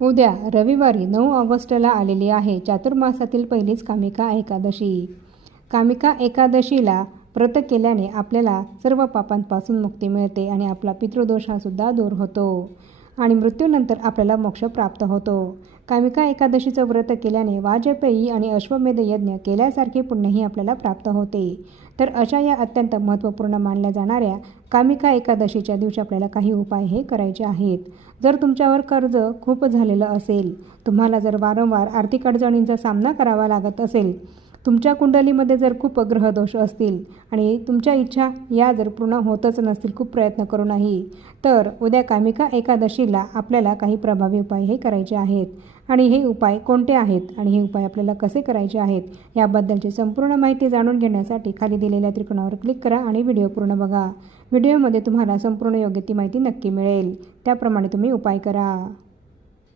उद्या रविवारी 9 ऑगस्टला आलेली आहे चातुर्मासातील पहिलीच कामिका एकादशी. कामिका एकादशीला व्रत केल्याने आपल्याला सर्व पापांपासून मुक्ती मिळते आणि आपला पितृदोष हा सुद्धा दूर होतो आणि मृत्यूनंतर आपल्याला मोक्ष प्राप्त होतो. कामिका एकादशीचं व्रत केल्याने वाजपेयी आणि अश्वमेध यज्ञ केल्यासारखे पुण्यही आपल्याला प्राप्त होते. तर अशा या अत्यंत महत्त्वपूर्ण मानल्या जाणाऱ्या कामिका एकादशीच्या दिवशी आपल्याला काही उपाय हे करायचे आहेत. जर तुमच्यावर कर्ज खूप झालेलं असेल, तुम्हाला जर वारंवार आर्थिक अडचणींचा सामना करावा लागत असेल, तुमच्या कुंडलीमध्ये जर खूप ग्रहदोष असतील आणि तुमच्या इच्छा या जर पूर्ण होतच नसतील खूप प्रयत्न करूनही, तर उद्या कामिका एकादशीला आपल्याला काही प्रभावी उपाय हे करायचे आहेत. आणि हे उपाय कोणते आहेत आणि हे उपाय आपल्याला कसे करायचे आहेत याबद्दलची संपूर्ण माहिती जाणून घेण्यासाठी खाली दिलेल्या त्रिकोणावर क्लिक करा आणि व्हिडिओ पूर्ण बघा. व्हिडिओमध्ये तुम्हाला संपूर्ण योग्य ती माहिती नक्की मिळेल. त्याप्रमाणे तुम्ही उपाय करा.